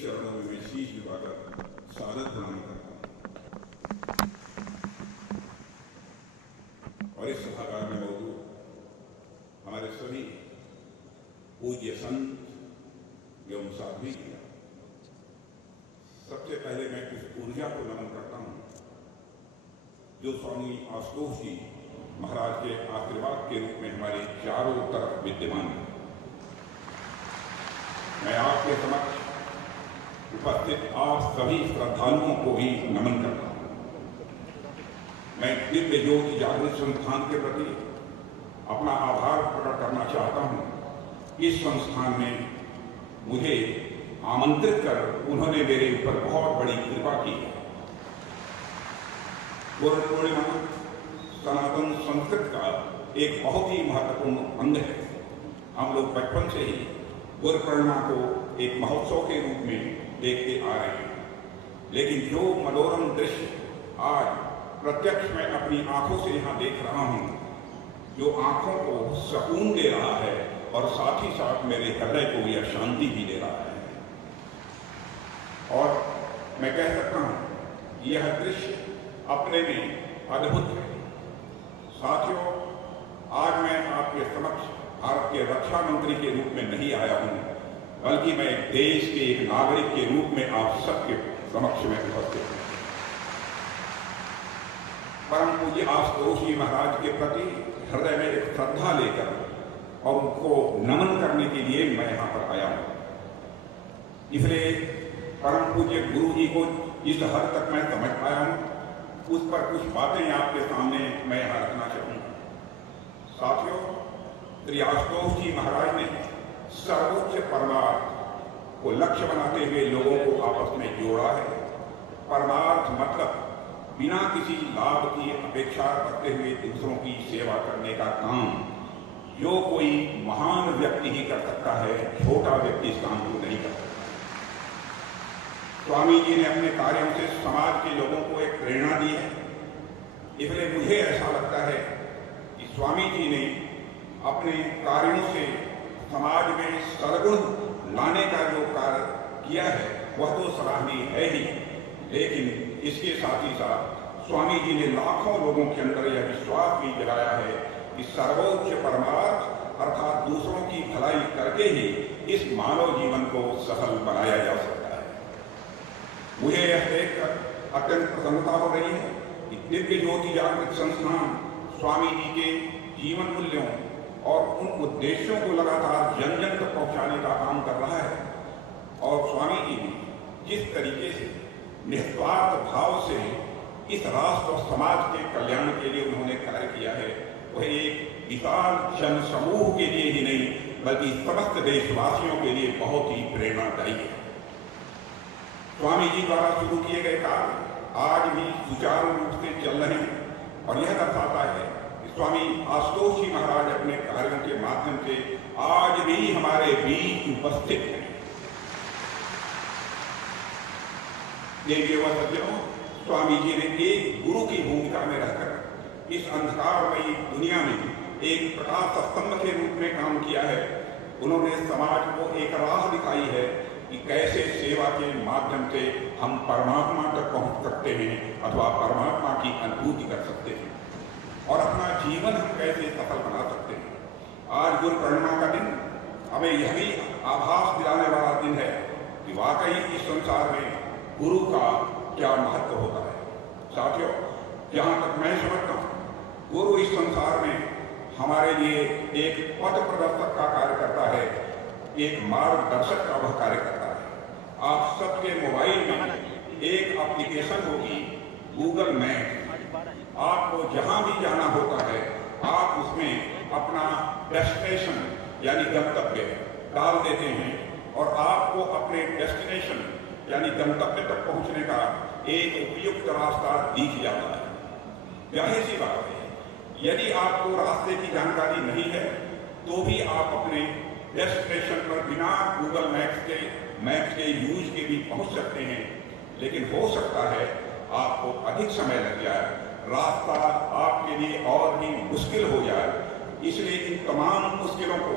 चरणों में मैं शीश झुकाकर सादत प्रणाम करता हूँ। और इस सभागार में मौजूद हमारे सभी पूज्य संत एवं साध्वी, सबसे पहले मैं उस ऊर्जा को नमन करता हूँ जो स्वामी आशुतोष जी महाराज के आशीर्वाद के रूप में हमारे चारों तरफ विद्यमान है। मैं आपके समक्ष उपस्थित आप सभी श्रद्धालुओं को भी नमन करता हूँ। मैं दिव्य ज्योति जागृत संस्थान के प्रति अपना आभार प्रकट करना चाहता हूँ। इस संस्थान में मुझे आमंत्रित कर उन्होंने मेरे ऊपर बहुत बड़ी कृपा की है। गुरु पूर्णिमा सनातन संस्कृत का एक बहुत ही महत्वपूर्ण अंग है। हम लोग बचपन से ही गुरु पूर्णिमा को एक महोत्सव के रूप में देखते आ रहे हैं, लेकिन जो मनोरम दृश्य आज प्रत्यक्ष मैं अपनी आंखों से यहाँ देख रहा हूँ, जो आंखों को सुकून दे रहा है और साथ ही साथ मेरे हृदय को यह शांति भी दे रहा है। और मैं कह सकता हूँ यह दृश्य अपने में अद्भुत है। साथियों, आज मैं आपके समक्ष भारत के रक्षा मंत्री के रूप में नहीं आया हूँ, बल्कि मैं देश के एक नागरिक के रूप में आप सबके समक्ष में उपस्थित हूँ। परम पूज्य आशुतोष जी महाराज के प्रति हृदय में एक श्रद्धा लेकर और उनको नमन करने के लिए मैं यहाँ पर आया हूँ। इसलिए परम पूज्य गुरु जी को जिस हद तक मैं समझ पाया हूँ, उस पर कुछ बातें आपके सामने मैं यहाँ रखना चाहूँगा। साथियों, श्री आशुतोष जी महाराज ने सर्वोच्च परमार्थ को लक्ष्य बनाते हुए लोगों को आपस में जोड़ा है। परमार्थ मतलब बिना किसी लाभ की अपेक्षा करते हुए दूसरों की सेवा करने का काम जो कोई महान व्यक्ति ही कर सकता है, छोटा व्यक्ति इस काम को नहीं कर सकता। स्वामी जी ने अपने कार्यों से समाज के लोगों को एक प्रेरणा दी है। इसलिए मुझे ऐसा लगता है कि स्वामी जी ने अपने कार्यों से समाज में सद्गुण लाने का जो कार्य किया है वह तो सराहनीय है ही, लेकिन इसके साथ ही साथ स्वामी जी ने लाखों लोगों के अंदर यह विश्वास भी जगाया है कि सर्वोच्च परमार्थ अर्थात दूसरों की भलाई करके ही इस मानव जीवन को सफल बनाया जा सकता है। मुझे यह देखकर अत्यंत प्रसन्नता हो रही है कि दिव्य ज्योति जागृत संस्थान स्वामी जी के जीवन मूल्यों और उन उद्देश्यों को लगातार जन जन तक पहुंचाने का काम कर रहा है। और स्वामी जी ने जिस तरीके से निस्वार्थ भाव से इस राष्ट्र और समाज के कल्याण के लिए उन्होंने कार्य किया है, वह एक विशाल जन समूह के लिए ही नहीं बल्कि समस्त देशवासियों के लिए बहुत ही प्रेरणादायी है। स्वामी जी द्वारा शुरू किए गए कार्य आज भी सुचारू रूप से चल रहे हैं और यह दर्शाता है कि स्वामी आशुतोष जी महाराज अपने कार्यों के माध्यम से आज भी हमारे बीच उपस्थित हैं। देवी व सज्जनों, स्वामी जी ने एक गुरु की भूमिका में रहकर इस अंधकारमयी दुनिया में एक प्रकाश स्तंभ के रूप में काम किया है। उन्होंने समाज को एक राह दिखाई है कि कैसे सेवा के माध्यम से हम परमात्मा तक पहुंच सकते हैं अथवा परमात्मा की अनुभूति कर सकते हैं और अपना जीवन हम कैसे सफल बना सकते हैं। आज गुरु पूर्णिमा का दिन हमें यह भी आभास दिलाने वाला दिन है कि वाकई इस संसार में गुरु का क्या महत्व होता है। साथियों, जहाँ तक मैं समझता हूँ, गुरु इस संसार में हमारे लिए एक पथ प्रदर्शक का कार्य करता है, एक मार्गदर्शक का वह कार्य करता है। आप सबके मोबाइल में एक एप्लीकेशन होगी गूगल मैप। आपको जहाँ भी जाना होता है आप उसमें अपना डेस्टिनेशन यानी गंतव्य डाल देते हैं और आपको अपने डेस्टिनेशन यानी गंतव्य तक पहुंचने का एक उपयुक्त रास्ता दिख जाता है। जाहिर सी बात है, यदि आपको रास्ते की जानकारी नहीं है तो भी आप अपने डेस्टिनेशन पर बिना गूगल मैप्स के यूज के भी पहुंच सकते हैं, लेकिन हो सकता है आपको अधिक समय लग जाए, रास्ता आपके लिए और भी मुश्किल हो जाए। इसलिए इन तमाम मुश्किलों को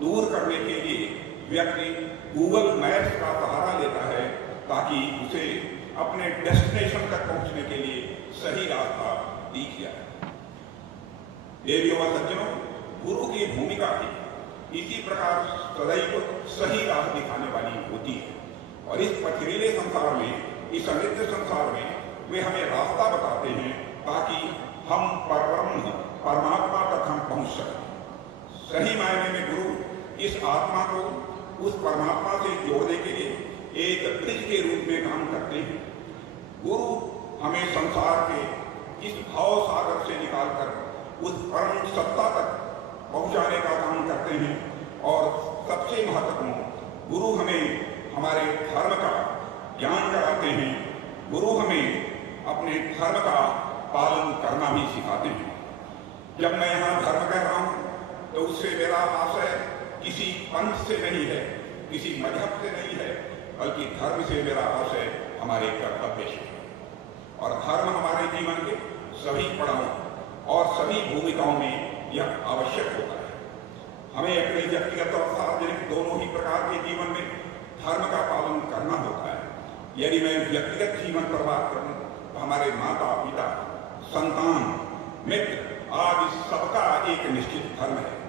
दूर करने के लिए व्यक्ति गूगल मैप्स का सहारा लेता है ताकि उसे अपने डेस्टिनेशन तक पहुंचने के लिए सही रास्ता दिख जाए। देवियों व सज्जनों, गुरु की भूमिका भी इसी प्रकार सदैव सही राह दिखाने वाली होती है और इस पथरीले संसार में, इस अनित्य संसार में वे हमें रास्ता बताते हैं ताकि हम परमात्मा तक हम पहुंच सकें। सही मायने में गुरु इस आत्मा को उस परमात्मा से जोड़ने के लिए एक ब्रिज के रूप में काम करते हैं। गुरु हमें संसार के इस भाव सागर से निकालकर उस परम सत्ता तक पहुंचाने का काम करते हैं और सबसे महत्वपूर्ण, गुरु हमें हमारे धर्म का ज्ञान कराते हैं। गुरु हमें अपने धर्म का पालन करना भी सिखाते हैं। जब मैं यहाँ धर्म कह रहा हूँ तो उससे मेरा आशय किसी पंथ से नहीं है, किसी मजहब से नहीं है, बल्कि धर्म से मेरा आशय हमारे कर्तव्य से। और धर्म हमारे जीवन के सभी पड़ावों और सभी भूमिकाओं में यह आवश्यक होता है। हमें अपने व्यक्तिगत और सार्वजनिक दोनों ही प्रकार के जीवन में धर्म का पालन करना होता है। यदि मैं व्यक्तिगत जीवन पर बात करूं तो हमारे माता पिता, संतान, मित्र आदि सबका एक निश्चित धर्म है।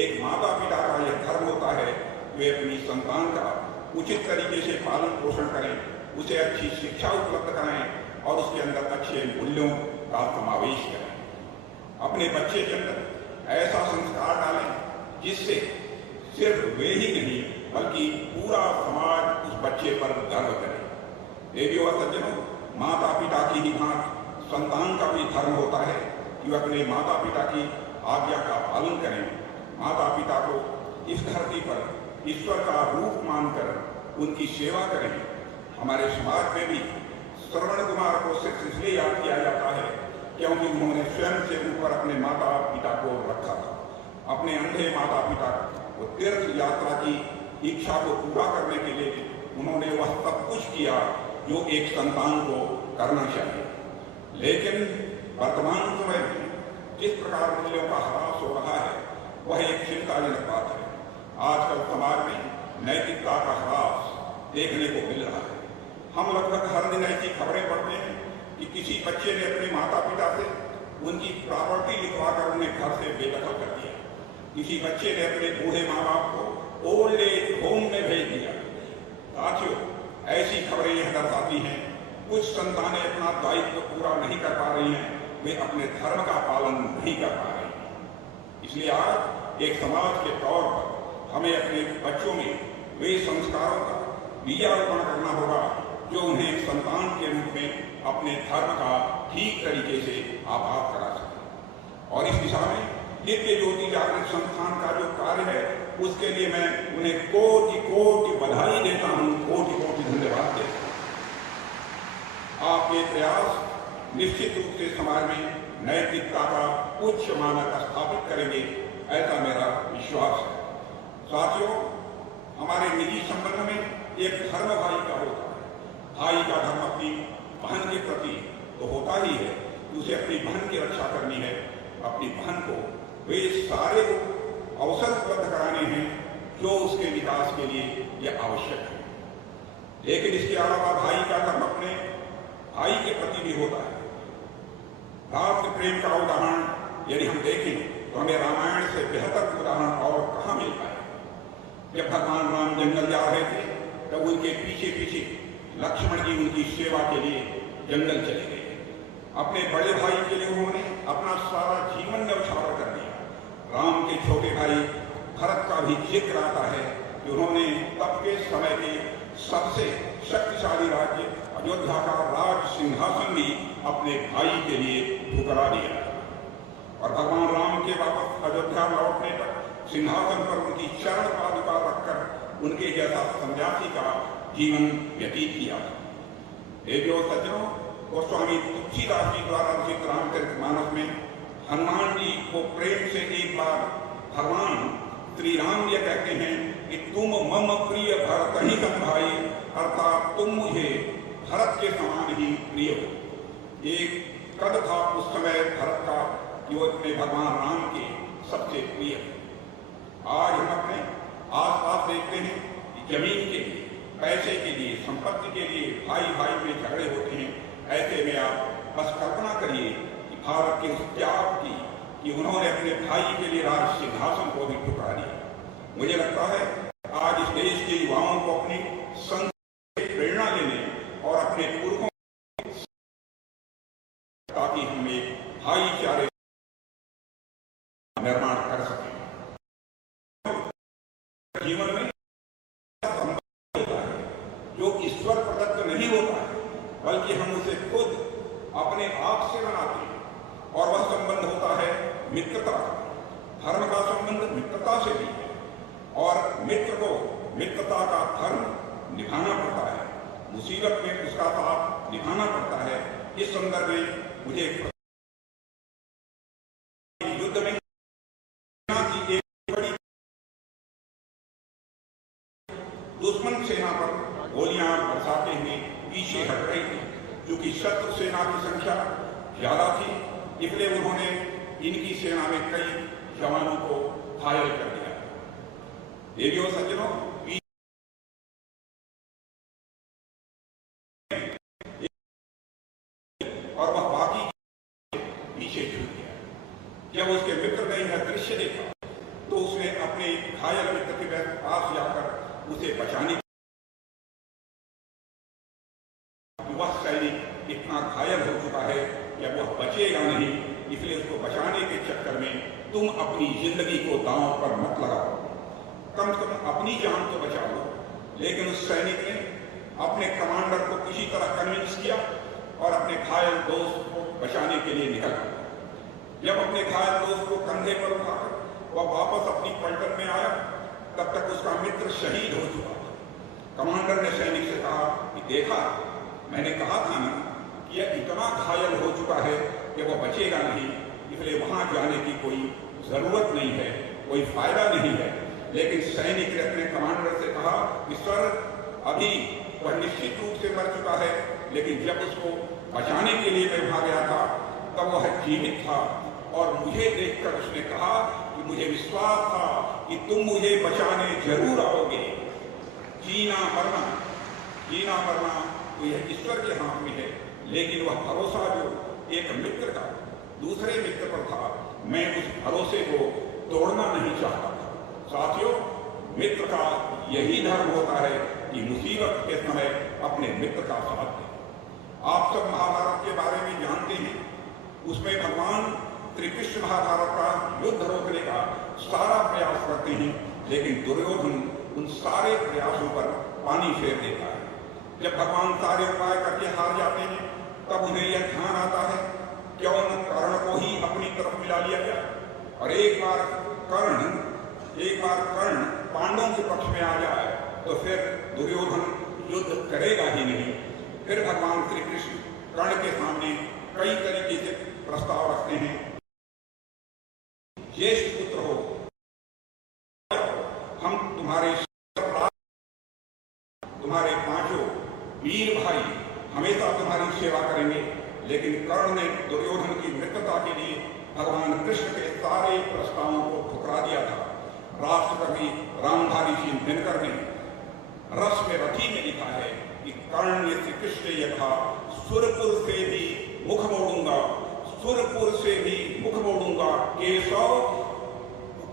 एक माता पिता का यह धर्म होता है वे अपनी संतान का उचित तरीके से पालन पोषण करें, उसे अच्छी शिक्षा उपलब्ध कराएं और उसके अंदर अच्छे मूल्यों का समावेश करें। अपने बच्चे के अंदर ऐसा संस्कार डालें जिससे सिर्फ वे ही नहीं बल्कि पूरा समाज उस बच्चे पर गर्व करे। देवियों व सज्जनों, माता पिता की ही भांति संतान का भी धर्म होता है कि वह अपने माता पिता की आज्ञा का पालन करें। माता पिता को इस धरती पर ईश्वर का रूप मानकर उनकी सेवा करें। हमारे समाज में भी श्रवण कुमार को सिर्फ इसलिए याद किया जाता है क्योंकि उन्होंने स्वयं से ऊपर अपने माता पिता को रखा था। अपने अंधे माता पिता को तीर्थ यात्रा की इच्छा को पूरा करने के लिए उन्होंने वह सब कुछ किया जो एक संतान को करना चाहिए। लेकिन वर्तमान समय में जिस प्रकार मूल्यों का ह्रास हो रहा है वह एक चिंताजनक बात है। आजकल समाज में नैतिकता का ह्रास देखने को मिल रहा है। हम लगभग हर दिन ऐसी खबरें पढ़ते हैं कि किसी बच्चे ने अपने माता पिता से उनकी प्रॉपर्टी लिखवाकर उन्हें घर से बेदखल कर दिया। किसी बच्चे ने अपने बूढ़े माँ बाप को ओल्ड एज होम में भेज दिया। साथियों, ऐसी खबरें यह दर्शाती हैं कुछ संतानें अपना दायित्व पूरा नहीं कर पा रही हैं, वे अपने धर्म का पालन नहीं कर पा रहे हैं। इसलिए आज एक समाज के तौर पर हमें अपने बच्चों में वे संस्कारों का बीजारोपण करना होगा जो उन्हें संतान के रूप में अपने धर्म का ठीक तरीके से आभास करा सके। और इस दिशा में दिव्य ज्योति जागृत संस्थान का जो कार्य है उसके लिए मैं उन्हें कोटि कोटि बधाई देता हूँ, कोटि कोटि धन्यवाद देता हूँ। आपके प्रयास निश्चित रूप से समाज में नैतिकता का उच्च मानक स्थापित करेंगे, ऐसा मेरा विश्वास है। साथियों, हमारे निजी संबंध में एक धर्म भाई का होता है। भाई का धर्म अपनी बहन के प्रति तो होता ही है, उसे अपनी बहन की रक्षा करनी है। अपनी बहन को वे सारे अवसर उपलब्ध कराने हैं जो उसके विकास के लिए यह आवश्यक है। लेकिन इसके अलावा भाई का धर्म अपने भाई के प्रति भी होता है। राष्ट्र प्रेम का उदाहरण यदि हम देखें तो हमें रामायण से बेहतर उदाहरण और कहाँ मिल पाए। जब भगवान राम जंगल जा रहे थे तब उनके पीछे पीछे लक्ष्मण जी उनकी सेवा के लिए जंगल चले गए। अपने बड़े भाई के लिए उन्होंने अपना सारा जीवन न्यौछावर कर दिया। राम के छोटे भाई भरत का भी जिक्र आता है कि उन्होंने तब के समय के सबसे शक्तिशाली राज्य अयोध्या का राज सिंहासन भी अपने भाई के लिए ठुकरा दिया। और भगवान राम के वापस अयोध्या लौटने तक सिंहासन पर उनकी चरण पादुका रखकर उनके जैसा सन्यासी का जीवन व्यतीत किया। देवियों सज्जनों, गोस्वामी तुलसीदास जी द्वारा रचित रामचरितमानस में हनुमान जी को प्रेम से एक बार भगवान श्री राम ये कहते हैं कि तुम मम प्रिय भरत ही तुम भाई, अर्थात तुम मुझे भरत के समान ही प्रिय हो। एक कद था उस समय भरत का कि वो अपने भगवान राम के सबसे प्रिय। आज हम अपने आसपास देखते हैं जमीन के लिए, पैसे के लिए, संपत्ति के लिए भाई भाई में झगड़े होते हैं। ऐसे में आप बस कल्पना करिए कि भारत के उस त्याग की कि उन्होंने अपने भाई के लिए राज सिंहासन को भी ठुकरा दिया। मुझे लगता है आज इस देश के युवाओं को अपनी संघ से प्रेरणा लेने और अपने पुरखों ताकि हम एक भाईचारे निर्माण कर सकें। जीवन में होता है जो ईश्वर प्रदत्त नहीं होता है, बल्कि हम उसे खुद अपने आप से बनाते हैं, और वह संबंध होता है मित्रता का। धर्म का संबंध मित्रता से भी है, और मित्र को मित्रता का धर्म निभाना पड़ता है, मुसीबत में उसका साथ निभाना पड़ता है। इस संदर्भ में मुझे युद्ध में की एक बड़ी दुश्मन सेना पर गोलियां बरसाते हुए पीछे हट रही थी, क्योंकि शत्रु सेना की संख्या ज्यादा थी, इसलिए उन्होंने इनकी सेना में कई जवानों को घायल कर दिया। देवियों सज्जनों, और वह बाकी पीछे छूट गया। जब उसके मित्र ने यह दृश्य देखा तो उसने अपने घायल मित्र के पास जाकर उसे बचाने, वह सैनिक इतना घायल हो चुका है कि अब वह बचेगा नहीं, इसलिए उसको बचाने के चक्कर में तुम अपनी जिंदगी को दांव पर मत लगाओ, कम से कम अपनी जान तो बचा लो। लेकिन उस सैनिक ने अपने कमांडर को किसी तरह कन्विंस किया और अपने घायल दोस्त को बचाने के लिए निकल गया। जब अपने घायल दोस्त को कंधे पर उठाकर वह वापस अपनी पलटन में आया, तब तक उसका मित्र शहीद हो चुका था। कमांडर ने सैनिक से कहा कि देखा, मैंने कहा था ना कि यह इतना घायल हो चुका है कि वह बचेगा नहीं, इसलिए वहां जाने की कोई जरूरत नहीं है, कोई फायदा नहीं है। लेकिन सैनिक ने अपने कमांडर से कहा कि सर, अभी वह निश्चित रूप से मर चुका है, लेकिन जब उसको बचाने के लिए मैं वहां गया था तब वह जीवित था, और मुझे देखकर उसने कहा कि मुझे विश्वास था कि तुम मुझे बचाने जरूर आओगे। जीना मरना तो यह ईश्वर के हाथ में है, लेकिन वह भरोसा जो एक मित्र का दूसरे मित्र पर था, मैं उस भरोसे को तोड़ना नहीं चाहता था। साथियों, मित्र का यही धर्म होता है कि मुसीबत के समय अपने मित्र का साथ दें। आप सब महाभारत के बारे में जानते हैं, उसमें भगवान श्री कृष्ण महाभारत का युद्ध रोकने का सारा प्रयास करते हैं, लेकिन दुर्योधन उन सारे प्रयासों पर पानी फेर देता है। जब भगवान सारे उपाय करके हार जाते हैं, तब उन्हें यह ध्यान आता है क्यों न कर्ण को ही अपनी तरफ मिला लिया गया। और एक बार कर्ण पांडवों के पक्ष में आ जाए तो फिर दुर्योधन युद्ध करेगा ही नहीं। फिर भगवान श्री कृष्ण कर्ण के सामने कई तरीके से प्रस्ताव रखते हैं। ज्येष्ठ पुत्र हो, हम तुम्हारे पांचों वीर भाई हमेशा तुम्हारी सेवा करेंगे। लेकिन कर्ण ने दुर्योधन की मित्रता के लिए भगवान कृष्ण के सारे प्रस्तावों को ठुकरा दिया था। राष्ट्रकवि रामधारी सिंह दिनकर ने रस में रथी में लिखा है कि कर्ण ने श्री कृष्ण ने यह कहा, सुरपुर से भी मुख मोड़ूंगा, सुरपुर से भी मुख मोड़ूंगा, केशव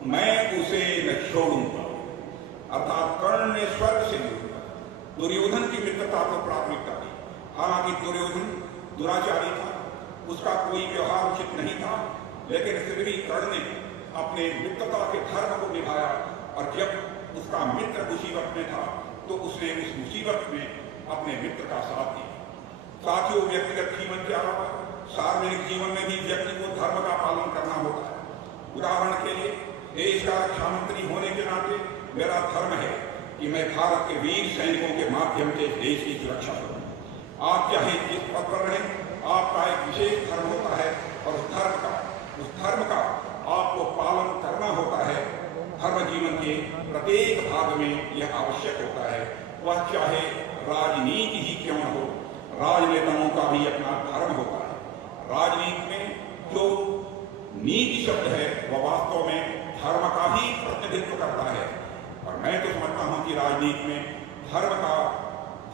मैं उसे न छोड़ूंगा। अर्थात कर्ण ने स्वर्ग से दुर्योधन की मित्रता को प्राथमिकता दी। हालांकि दुर्योधन दुराचारी था, उसका कोई व्यवहार उचित नहीं था, लेकिन फिर भी कर्ण ने अपने मित्रता के धर्म को निभाया, और जब उसका मित्र मुसीबत में था तो उसने उस मुसीबत में अपने मित्र का साथ दिया। साथियों, व्यक्तिगत जीवन के अलावा सार्वजनिक जीवन में भी व्यक्ति को धर्म का पालन करना होता है। उदाहरण के लिए, देश का रक्षा मंत्री होने के नाते मेरा धर्म है कि मैं भारत के वीर सैनिकों के माध्यम से देश की सुरक्षा करूं। आप चाहे जिस पद पर रहें, आपका एक विशेष धर्म होता है, और उस धर्म का आपको पालन करना होता है। धर्म जीवन के प्रत्येक भाग में यह आवश्यक होता है, वह चाहे राजनीति ही क्यों न हो। राजनेताओं का भी अपना धर्म होता है। राजनीति में जो नीति शब्द है वह वास्तव में धर्म का ही प्रतिनिधित्व करता है, और मैं तो समझता हूँ कि राजनीति में धर्म का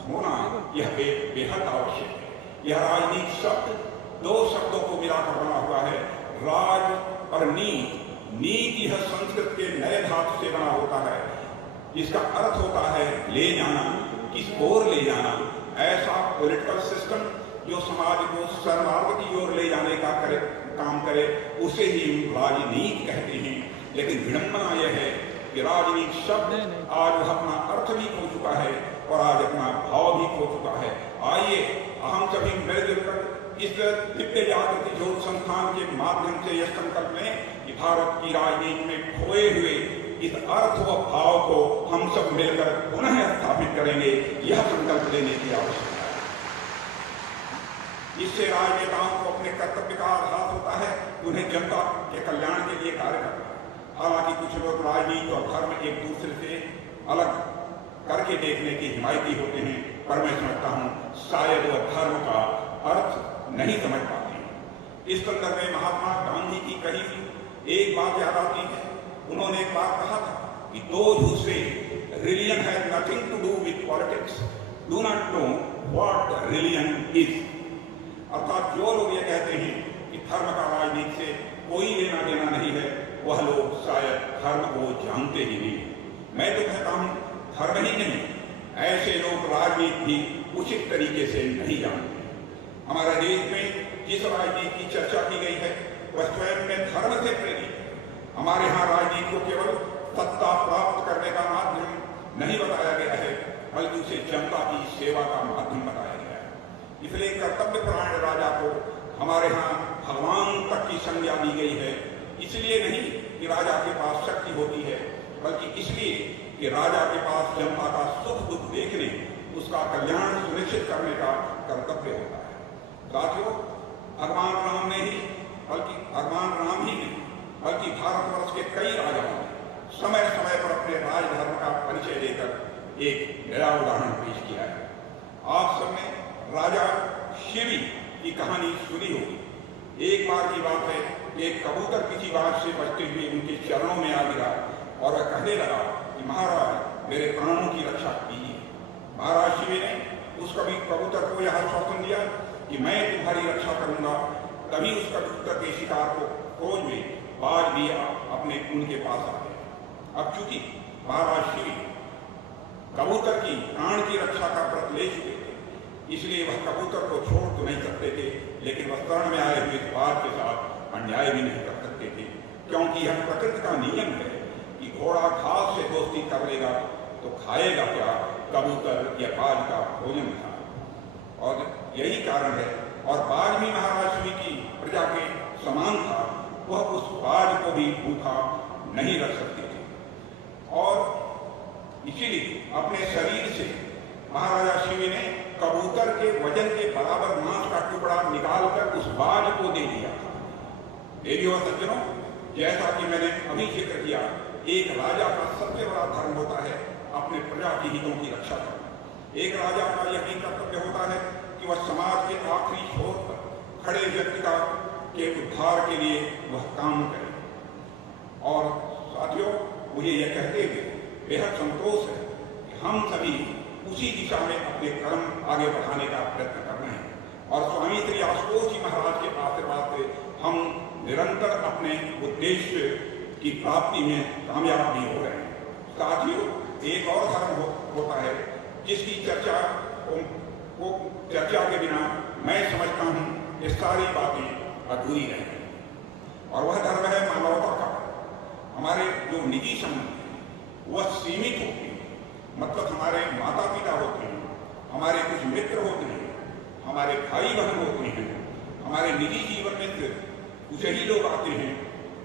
होना यह बेहद आवश्यक है। यह राजनीति शब्द दो शब्दों को मिलाकर बना हुआ है, राज और नीति। नीति यह संस्कृत के नए धातु से बना होता है, जिसका अर्थ होता है ले जाना, किस ओर ले जाना। ऐसा पॉलिटिकल सिस्टम जो समाज को सर्वार्थ की ओर ले जाने का काम करे, उसे ही राजनीति कहते हैं। लेकिन विडंबना यह है कि राजनीति शब्द आज वह अपना अर्थ भी खो चुका है और आज अपना भाव भी खो चुका है। आइए हम सभी मिलजुल कर इस दिव्य जागृति ज्योति संस्थान के माध्यम से यह संकल्प लें कि भारत की राजनीति में खोए हुए इस अर्थ व भाव को हम सब मिलकर पुनः स्थापित करेंगे। यह संकल्प लेने की आवश्यकता है। इससे राजनेताओं को अपने कर्तव्य का आभास होता है, उन्हें जनता के कल्याण के लिए कार्य करना है। हालांकि कुछ लोग राजनीति और धर्म एक दूसरे से अलग करके देखने की हिमायती होते हैं, पर मैं समझता हूँ शायद वह धर्म का अर्थ नहीं समझ पाते हैं। इस संदर्भ में महात्मा गांधी की कही एक बात याद आती है। उन्होंने एक बात कहा था कि those who say religion has nothing to do with politics do not know what religion is। अर्थात जो लोग ये कहते हैं कि धर्म का राजनीति से कोई लेना देना नहीं है, वह लोग शायद धर्म को जानते ही नहीं। मैं तो कहता हूँ धर्म ही नहीं, ऐसे लोग राजनीति भी उचित तरीके से नहीं जानते। हमारे देश में जिस राजनीति की चर्चा की गई है वह स्वयं में धर्म से प्रेरित है। हमारे यहाँ राजनीति को केवल सत्ता प्राप्त करने का माध्यम नहीं बताया गया है, बल्कि उसे जनता की सेवा का माध्यम बताया गया है। इसलिए कर्तव्य परायण राजा को हमारे यहाँ भगवान तक की संज्ञा दी गई है। इसलिए नहीं कि राजा के पास शक्ति होती है, बल्कि इसलिए कि राजा के पास जनता का सुख दुख देखने, उसका कल्याण सुनिश्चित करने का कर्तव्य होता है। साथियों, भगवान राम ही नहीं बल्कि भारतवर्ष के कई राजाओं ने समय समय पर अपने राजधर्म का परिचय देकर एक नया उदाहरण पेश किया है। आप सबने राजा शिवी की कहानी सुनी होगी। एक बार की बात है, एक कबूतर किसी बात से बचते हुए उनके चरणों में आ गिरा और वह कहने लगा कि महाराज मेरे प्राणों की रक्षा कीजिए। महाराज शिवी ने उस कबूतर को यह आश्वासन दिया कि मैं तुम्हारी रक्षा करूंगा। तभी उस कबूतर के शिकार को खोज में बाज भी अपने उनके पास आ गए। अब चूंकि महाराज शिवी कबूतर की प्राण की रक्षा का व्रत ले चुके थे, इसलिए वह कबूतर को छोड़ तो नहीं सकते थे, लेकिन वह शरण में आए हुए बाज के साथ अन्याय भी नहीं कर सकते थे, क्योंकि यह प्रकृति का नियम है कि घोड़ा घास से दोस्ती कर लेगा तो खाएगा क्या, कबूतर या बाज का भोजन था। और यही कारण है, और बाज भी महाराज शिवी की प्रजा के समान था, वह उस बाज को भी भूखा नहीं रख सकते थे। और इसीलिए अपने शरीर से महाराजा शिवी ने कबूतर के वजन के बराबर मांस का टुकड़ा निकालकर उस बाज को दे दिया। देवी और सज्जनों, जैसा कि मैंने अभी जिक्र किया, एक राजा का सबसे बड़ा धर्म होता है अपने प्रजा की हितों की रक्षा करना। एक राजा का यह भी कर्तव्य होता है कि वह समाज के आखिरी छोर पर खड़े व्यक्ति के उद्धार के लिए वह काम करे। और साथियों, मुझे यह कहते हुए बेहद संतोष है कि हम सभी उसी दिशा में अपने कर्म आगे बढ़ाने का प्रयत्न कर रहे हैं और स्वामी श्री आशुतोष जी महाराज के आशीर्वाद से हम निरंतर अपने उद्देश्य की प्राप्ति में कामयाब भी हो रहे हैं। साथियों, एक और धर्म होता है जिसकी चर्चा के बिना मैं समझता हूँ ये सारी बातें अधूरी रहेंगी, और वह धर्म है मानवता का। हमारे जो निजी संबंध हैं वह सीमित होते हैं, मतलब हमारे माता पिता होते हैं, हमारे कुछ मित्र होते हैं, हमारे भाई बहन होते हैं, हमारे निजी जीवन में सिर्फ कुछ ही लोग आते हैं।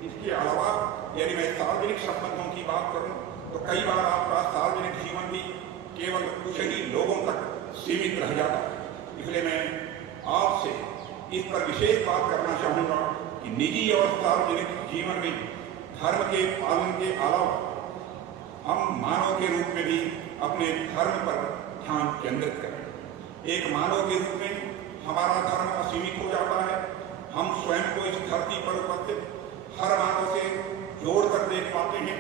इसके अलावा यदि मैं सार्वजनिक संबंधों की बात करूं तो कई बार आपका सार्वजनिक जीवन भी केवल कुछ ही लोगों तक सीमित रह जाता है। इसलिए मैं आपसे इस पर विशेष बात करना चाहूँगा कि निजी और सार्वजनिक जीवन में धर्म के पालन के अलावा हम मानव के रूप में भी अपने धर्म पर ध्यान केंद्रित करें। एक मानव के रूप में हमारा धर्म असीमित हो जाता है। हम स्वयं को इस धरती पर उपस्थित हर मानव से जोड़कर देख पाते हैं।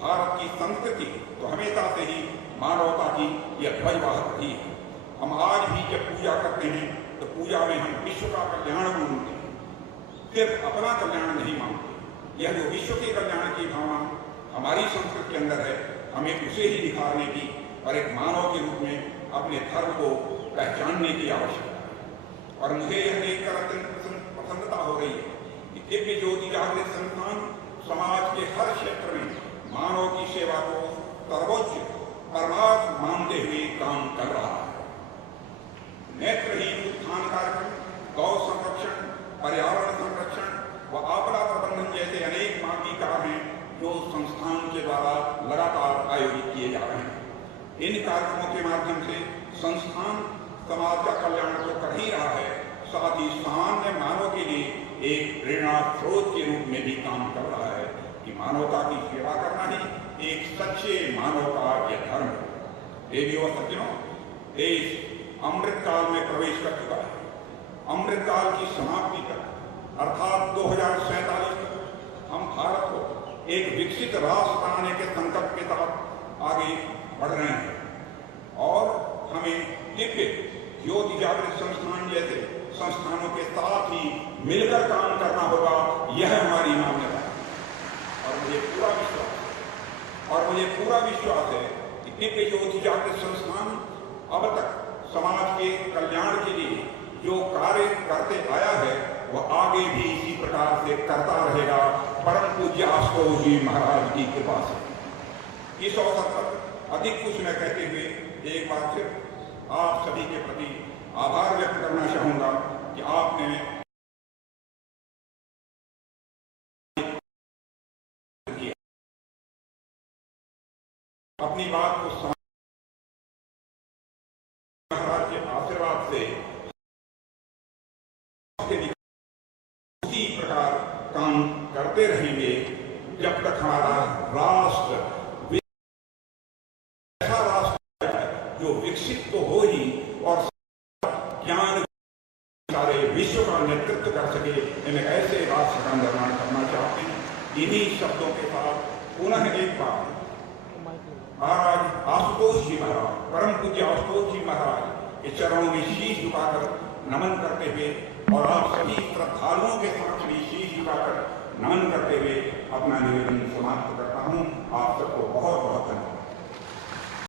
भारत की संस्कृति तो हमेशा से ही मानवता की यह ध्वजवाहक रही है। हम आज भी जब पूजा करते हैं तो पूजा में हम विश्व का कल्याण मांगते हैं, सिर्फ अपना कल्याण नहीं मांगते। यह जो विश्व के कल्याण की भावना हमारी संस्कृति के अंदर है, हमें उसे ही दिखाने की और एक मानव के रूप में अपने धर्म को पहचानने की आवश्यकता है। और मुझे यह देखकर अत्यंत प्रसन्नता हो रही है कि दिव्य ज्योति जागृत संस्थान समाज के हर क्षेत्र में मानव की सेवा को सर्वोच्च परमार्थ मानते हुए काम कर रहा है। नेत्रहीन उत्थान कार्यक्रम, गौ संरक्षण, पर्यावरण संरक्षण व आपदा प्रबंधन जैसे अनेक मानवीय कार्य हैं जो संस्थान के द्वारा लगातार आयोजित किए जा रहे हैं। इन कार्यक्रमों के माध्यम से संस्थान समाज का कल्याण तो कर ही रहा है, साथ ही सामान्य मानव के लिए एक प्रेरणा स्रोत के रूप में भी काम कर रहा है कि मानवता की सेवा करना ही एक सच्चे मानव का यह धर्म है। देवियों और सज्जनों, देश अमृत काल में प्रवेश कर चुका है। अमृत काल की समाप्ति तक अर्थात 2047 तक हम भारत को एक विकसित राष्ट्र बनाने के संकल्प के साथ आगे बढ़ रहे हैं और हमें दिव्य ज्योति जागृत संस्थान जैसे संस्थानों के साथ ही मिलकर काम करना होगा। यह हमारी मान्यता है और मुझे पूरा विश्वास है कि दिव्य ज्योति जागृत संस्थान अब तक समाज के कल्याण के लिए जो कार्य करते आया है वह आगे भी इसी प्रकार से करता रहेगा, परम पूज्य आशुतोष जी महाराज की कृपा से। इस अवसर पर अधिक कुछ न कहते हुए एक बार फिर आप सभी के प्रति आभार व्यक्त करना चाहूंगा कि आपने अपनी बात को महाराज के आशीर्वाद से उसी प्रकार काम करते रहेंगे जब तक हमारा राष्ट्र ऐसा राष्ट्र है जो विकसित तो हो ही और ज्ञान सारे विश्व का नेतृत्व कर सके। इन ऐसे राष्ट्र का निर्माण करना चाहते हैं। इन्हीं शब्दों के साथ पुनः एक बार महाराज आशुतोष जी महाराज, परम पूज्य आशुतोष जी महाराज के चरणों में शीश झुकाकर नमन करते हुए और आप सभी श्रद्धालुओं के समक्ष भी शीश झुकाकर नमन करते हुए अपना निवेदन समाप्त करता हूँ। आप सबको बहुत बहुत धन्यवाद।